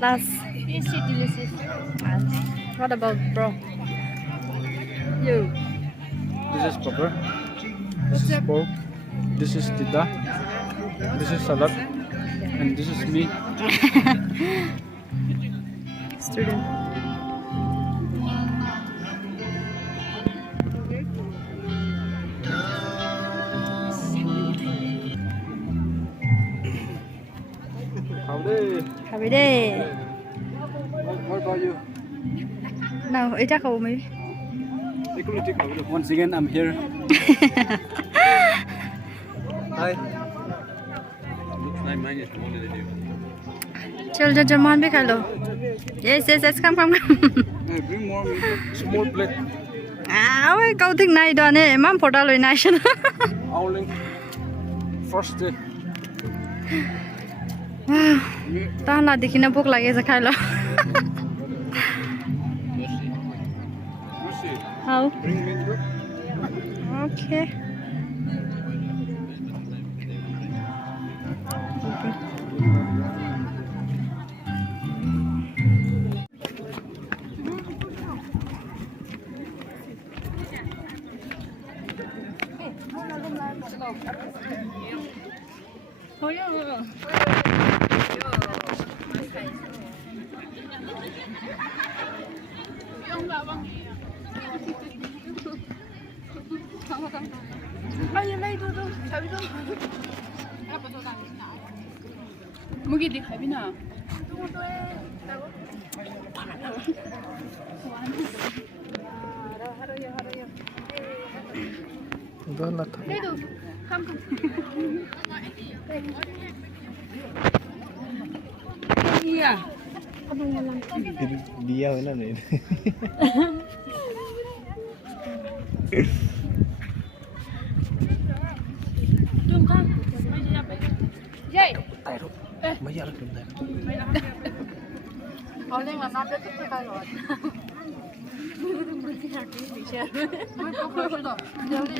Last. Delicious. What about bro? You. This is pepper. This is pork. This is tita. This is salad. And this is me. Student. Happy day. What about you? Now, it's a maybe. Once again, I'm here. Hi. Looks like mine is smaller than you. Chal, man, be hello. Yes, come. Hey, bring more small plate. Ah, we go think night on it. Mom, put all in nation. Aoleang. First day. Wow. Tahan lah dikina book lagi sekali. How? Bring me through. Okay. Oh yeah. Ay, lay do. Sabi do. Mugi di khabi na. Doon Lay do. Come. Iya. Dia na rin. Mayar ka na. Aoleang là nắp rất thích tay rồi. Mới có khơi rồi. Giờ đi.